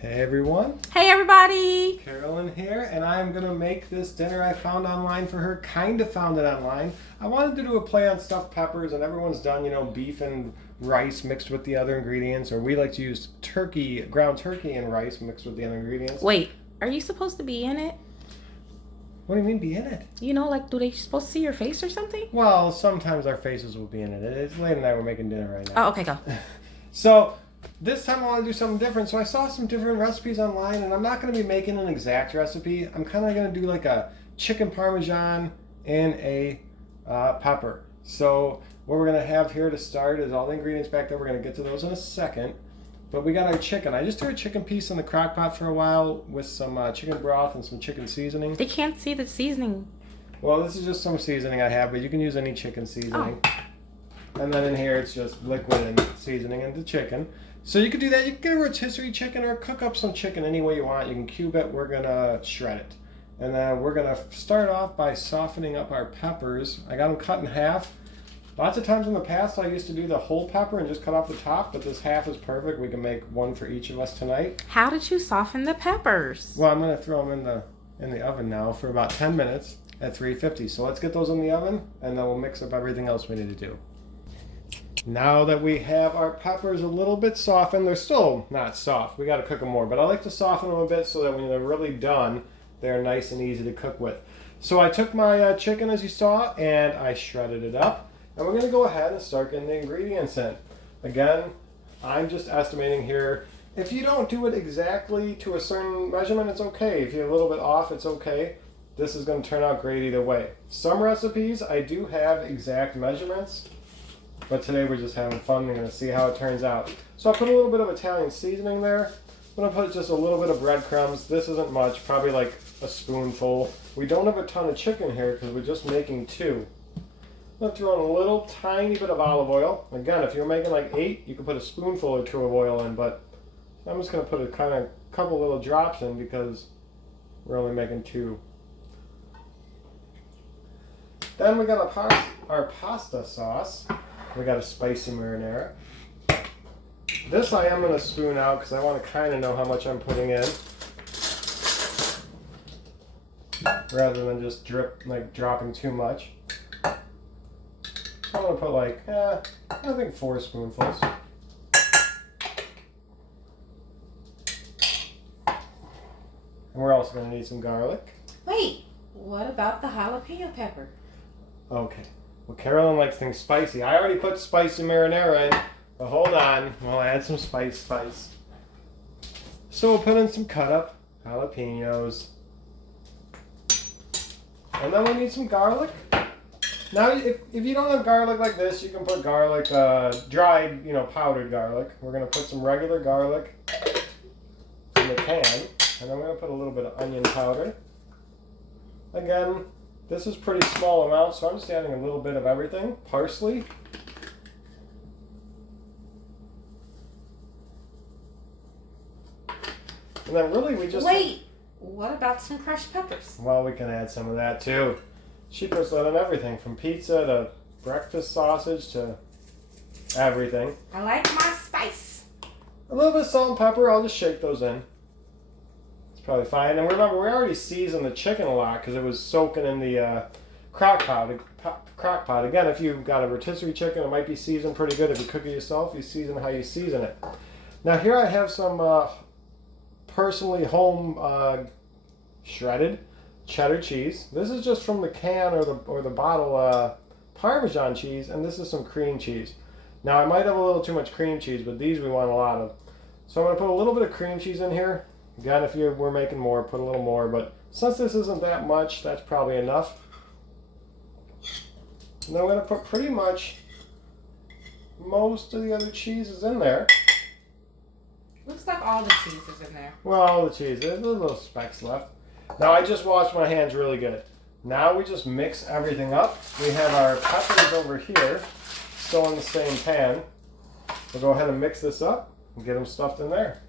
Hey everyone, Hey everybody! Carolyn here, and I'm gonna make this dinner I found online for her. Kinda found it online. I wanted to do a play on stuffed peppers, and everyone's done, beef and rice mixed with the other ingredients, or we like to use turkey, ground turkey and rice mixed with the other ingredients. Wait, are you supposed to be in it? What do you mean be in it? Do they supposed to see your face or something? Well, sometimes our faces will be in it. It's late at night, we're making dinner right now. Oh, okay, go. So, this time I want to do something different. So I saw some different recipes online, and I'm not going to be making an exact recipe. I'm kind of going to do like a chicken Parmesan and a pepper. So what we're going to have here to start is all the ingredients back there. We're going to get to those in a second. But we got our chicken. I just threw a chicken piece in the crock pot for a while with some chicken broth and some chicken seasoning. They can't see the seasoning. Well, this is just some seasoning I have, but you can use any chicken seasoning. Oh. And then in here it's just liquid and seasoning into chicken. So you could do that. You can get a rotisserie chicken or cook up some chicken any way you want. You can cube it. We're going to shred it. And then we're going to start off by softening up our peppers. I got them cut in half. Lots of times in the past I used to do the whole pepper and just cut off the top, but this half is perfect. We can make one for each of us tonight. How did you soften the peppers? Well, I'm going to throw them in the oven now for about 10 minutes at 350. So let's get those in the oven, and then we'll mix up everything else we need to do. Now that we have our peppers a little bit softened, they're still not soft. We got to cook them more, but I like to soften them a bit so that when they're really done, they're nice and easy to cook with. So I took my chicken, as you saw, and I shredded it up. And we're going to go ahead and start getting the ingredients in. Again, I'm just estimating here. If you don't do it exactly to a certain measurement, it's okay. If you're a little bit off, it's okay. This is going to turn out great either way. Some recipes, I do have exact measurements. But today we're just having fun. We're going to see how it turns out. So I put a little bit of Italian seasoning there. I'm going to put just a little bit of breadcrumbs. This isn't much, probably like a spoonful. We don't have a ton of chicken here because we're just making 2. I'm going to throw in a little tiny bit of olive oil. Again, if you're making like 8, you can put a spoonful or 2 of oil in, but I'm just going to put a couple little drops in because we're only making 2. Then we got our pasta sauce. We got a spicy marinara. This I am going to spoon out because I want to kind of know how much I'm putting in, rather than just dropping too much. So I'm going to put I think 4 spoonfuls. And we're also going to need some garlic. Wait, what about the jalapeno pepper? Okay. Well, Carolyn likes things spicy. I already put spicy marinara in, but hold on. We'll add some spice. So we'll put in some cut up jalapenos. And then we need some garlic. Now, if you don't have garlic like this, you can put garlic, dried, powdered garlic. We're going to put some regular garlic in the pan. And then we're going to put a little bit of onion powder. Again, this is pretty small amount, so I'm just adding a little bit of everything. Parsley. And then really we just... Wait, what about some crushed peppers? Well, we can add some of that too. She puts that in everything, from pizza to breakfast sausage to everything. I like my spice. A little bit of salt and pepper, I'll just shake those in. Probably fine. And remember, we already seasoned the chicken a lot because it was soaking in the crock pot. Again, if you've got a rotisserie chicken, it might be seasoned pretty good. If you cook it yourself, you season how you season it. Now here I have some personally home shredded cheddar cheese. This is just from the can or the bottle Parmesan cheese, and this is some cream cheese. Now I might have a little too much cream cheese, but these we want a lot of. So I'm going to put a little bit of cream cheese in here. Again, if you were making more, put a little more, but since this isn't that much, that's probably enough. And then I'm going to put pretty much most of the other cheeses in there. Looks like all the cheese is in there. Well, all the cheese. There's little specks left. Now, I just washed my hands really good. Now we just mix everything up. We have our peppers over here, still in the same pan. We'll go ahead and mix this up and get them stuffed in there.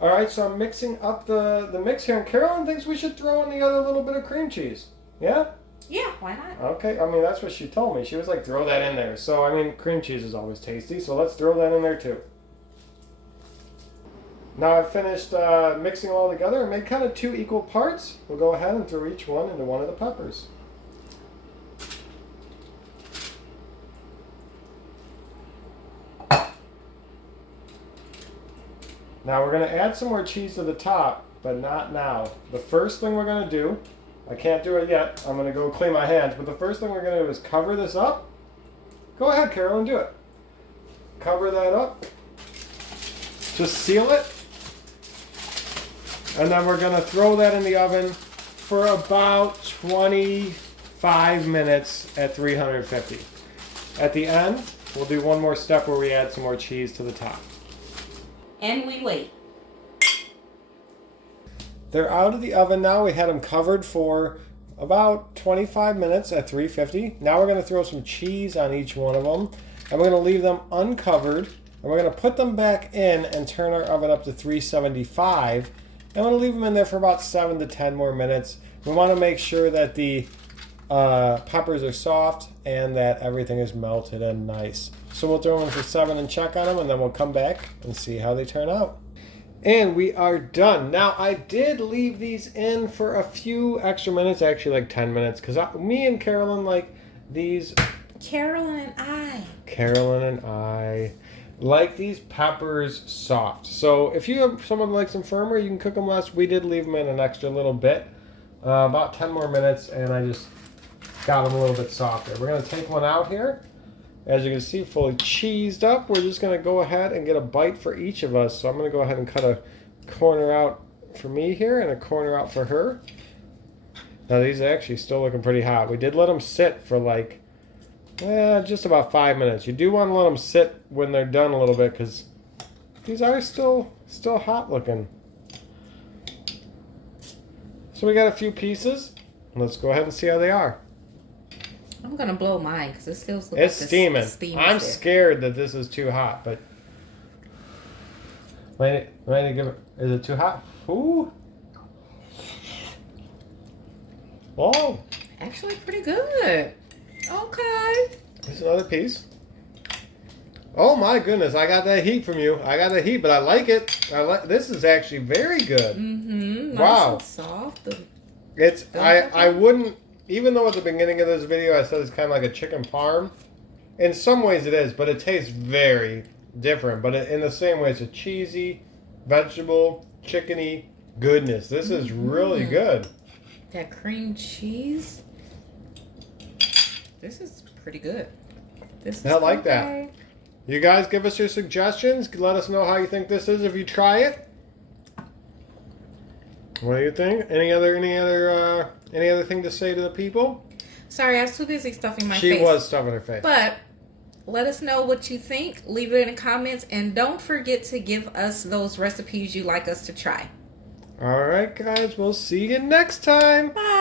All right, so I'm mixing up the mix here, and Carolyn thinks we should throw in the other little bit of cream cheese. Yeah? Yeah, why not? Okay, I mean, that's what she told me. She was like, throw that in there. So, I mean, cream cheese is always tasty, so let's throw that in there too. Now I've finished mixing it all together and made kind of 2 equal parts. We'll go ahead and throw each one into one of the peppers. Now we're going to add some more cheese to the top, but not now. The first thing we're going to do, I can't do it yet, I'm going to go clean my hands, but the first thing we're going to do is cover this up. Go ahead, Carolyn, do it. Cover that up. Just seal it. And then we're going to throw that in the oven for about 25 minutes at 350. At the end, we'll do one more step where we add some more cheese to the top. And we wait. They're out of the oven now. We had them covered for about 25 minutes at 350. Now we're going to throw some cheese on each one of them. And we're going to leave them uncovered. And we're going to put them back in and turn our oven up to 375. And we're going to leave them in there for about 7 to 10 more minutes. We want to make sure that the peppers are soft and that everything is melted and nice. So we'll throw them in for 7 and check on them, and then we'll come back and see how they turn out. And we are done. Now, I did leave these in for a few extra minutes, actually like 10 minutes, because me and Carolyn like these. Carolyn and I like these peppers soft. So if you have someone who likes them firmer, you can cook them less. We did leave them in an extra little bit, about 10 more minutes, and I just got them a little bit softer. We're going to take one out here. As you can see, fully cheesed up. We're just going to go ahead and get a bite for each of us. So I'm going to go ahead and cut a corner out for me here and a corner out for her. Now these are actually still looking pretty hot. We did let them sit for like just about 5 minutes. You do want to let them sit when they're done a little bit because these are still hot looking. So we got a few pieces. Let's go ahead and see how they are. I'm gonna blow mine because it still looks it's steaming. I'm scared that this is too hot, but might give it. Is it too hot? Ooh. Oh. Actually, pretty good. Okay. Here's another piece. Oh my goodness! I got that heat from you. I got that heat, but I like it. This is actually very good. Mm-hmm. Nice wow. And soft. It's. I wouldn't. Even though at the beginning of this video I said it's kind of like a chicken parm, in some ways it is, but it tastes very different. But in the same way, it's a cheesy, vegetable, chickeny goodness. This is really good. That cream cheese. This is pretty good. I like that. You guys give us your suggestions. Let us know how you think this is if you try it. What do you think? Any other thing to say to the people? Sorry, I was too busy stuffing my face. She was stuffing her face. But let us know what you think. Leave it in the comments. And don't forget to give us those recipes you'd like us to try. All right, guys. We'll see you next time. Bye.